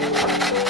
Thank you.